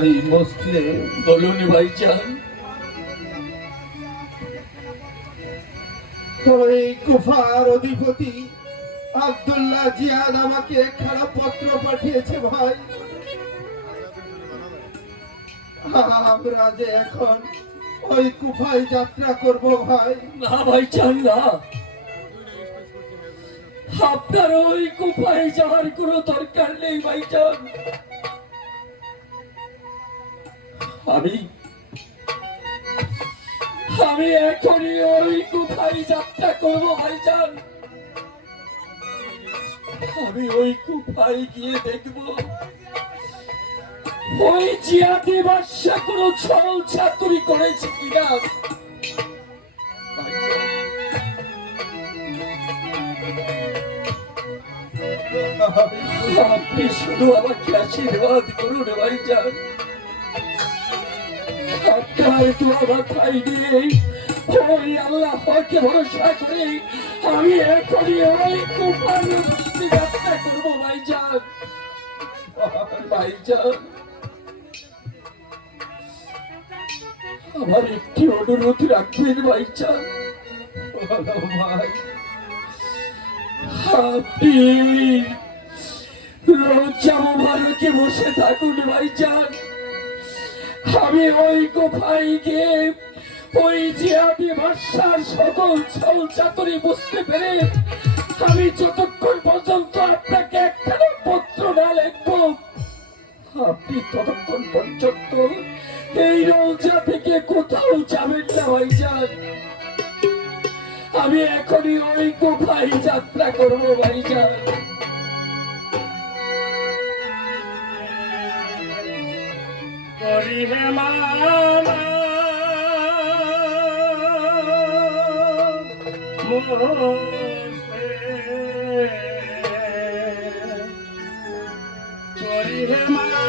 ভাই মুসলিম। বলুন ভাইজান। ওই কুফার অধিপতি আব্দুল্লাহ জিয়াদ আমাকে একখানা পত্র পাঠিয়েছে ভাই। আমরা যে এখন ওই কুফায় যাত্রা করব ভাই। না ভাইজান না, আপনার ওই কুফায় যাওয়ার কোনো দরকার নেই ভাইজান। আমি আমি এখনই ওই কুফায় যাত্রা করব ভাইজান। আমি ওই কুফায় গিয়ে দেখব ওই জিয়াদি বাদশা কোনো ছল চাতুরি করেছে কিনা। আপনি শুধু আমাকে আশীর্বাদ করুন ভাইজান। আপনার দোয়া মাথায় নিয়ে ওই আল্লাহকে ভরসা করে আমি এখনই ওই কুফার যাত্রা করবো ভাইজান। ভাইজান, আমার একটি অনুরোধ রাখবেন ভাইজান। ভাই আপনি রোজা মুবারকে বসে থাকুন ভাইজান। আমি ওই গুফায় গিয়ে ওই জিয়াদি বাদশার সকল ছল চাতুরি বুঝতে পেরে আমি যতক্ষণ পর্যন্ত আপনাকে একখানা পত্র না লিখবো আপনি ততক্ষণ পর্যন্ত এই রোজা থেকে কোথাও যাবেন না ভাইজান। আমি এখনই ওই গুফায় যাত্রা করবো ভাইজান। করি হে মানা মোসে, করি হে মানা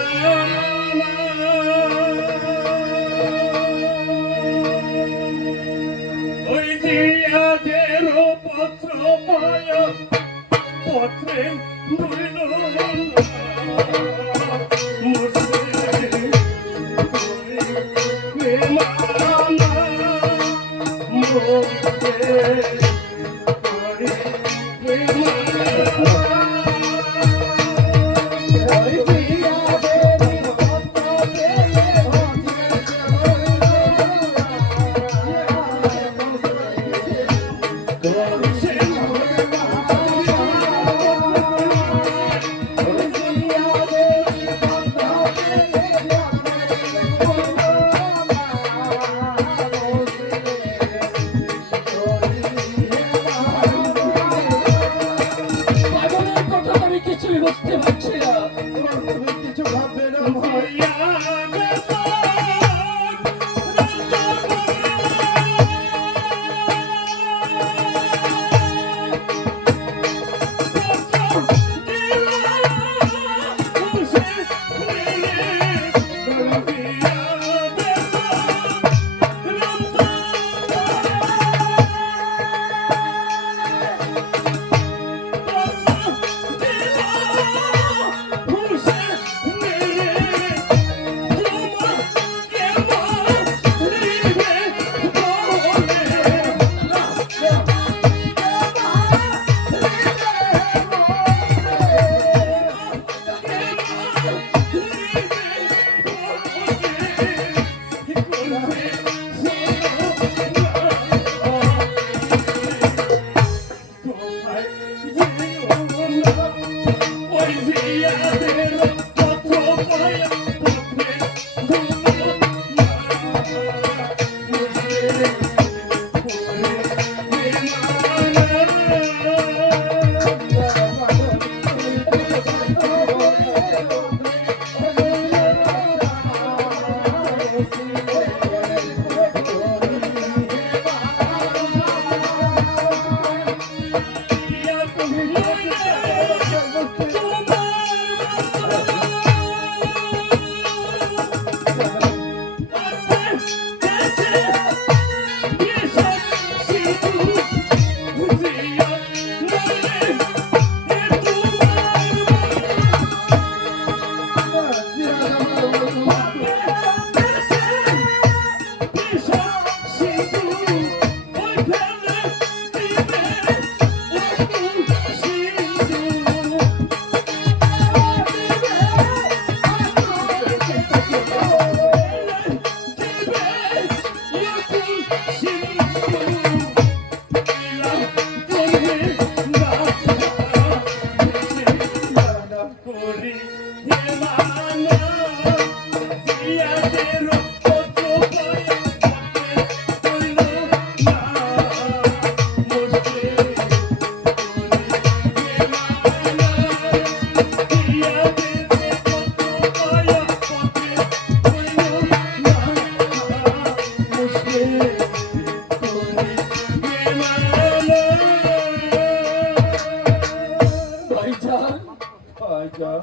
ওই জিয়াদের পত্র পায় পত্রে বইল জিয়াদের পত্র পায়া পত্রে রইল না মুশকিল ভাইজান, ভাইজান,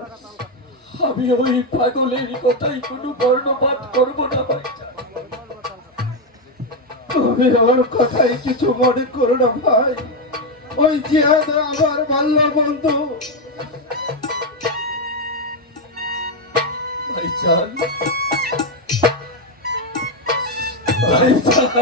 আমি ওই পাগলের কথাই কোনো বর্ণপাত করবো না ভাইজান। তুমি ওর কথাই কিছু মনে করো না ভাই। ওই জিহাদ আমার বাল্য বন্ধু। ভাইজান, ভাইজান,